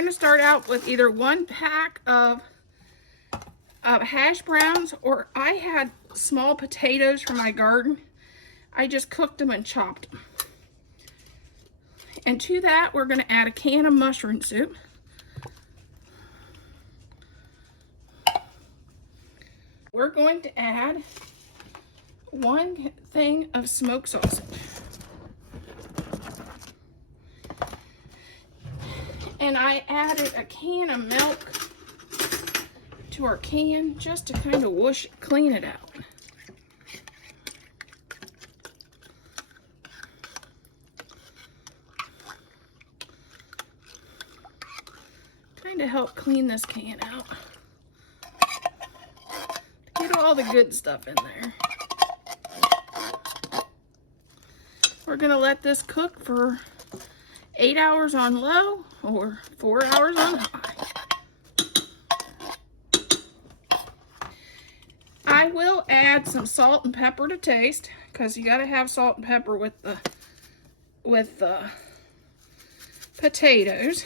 I'm going to start out with either 1 pack of hash browns, or I had small potatoes from my garden. I just cooked them and chopped them. And to that, we're going to add a can of mushroom soup. We're going to add 1 thing of smoked sausage. And I added a can of milk to our can just to kind of clean it out. Kind of help clean this can out. Get all the good stuff in there. We're gonna let this cook for 8 hours on low or 4 hours on high. I will add some salt and pepper to taste, because you gotta have salt and pepper with the potatoes.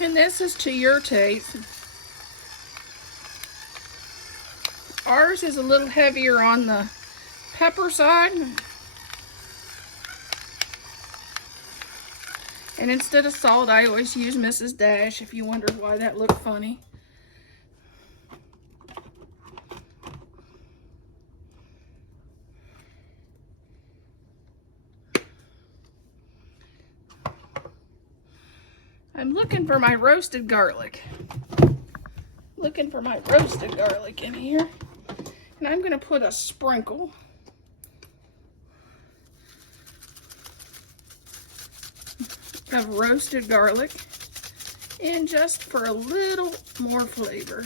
And this is to your taste. Ours is a little heavier on the pepper side. And instead of salt, I always use Mrs. Dash, if you wondered why that looked funny. I'm looking for my roasted garlic. Looking for my roasted garlic in here. And I'm going to put a sprinkle of roasted garlic in, just for a little more flavor.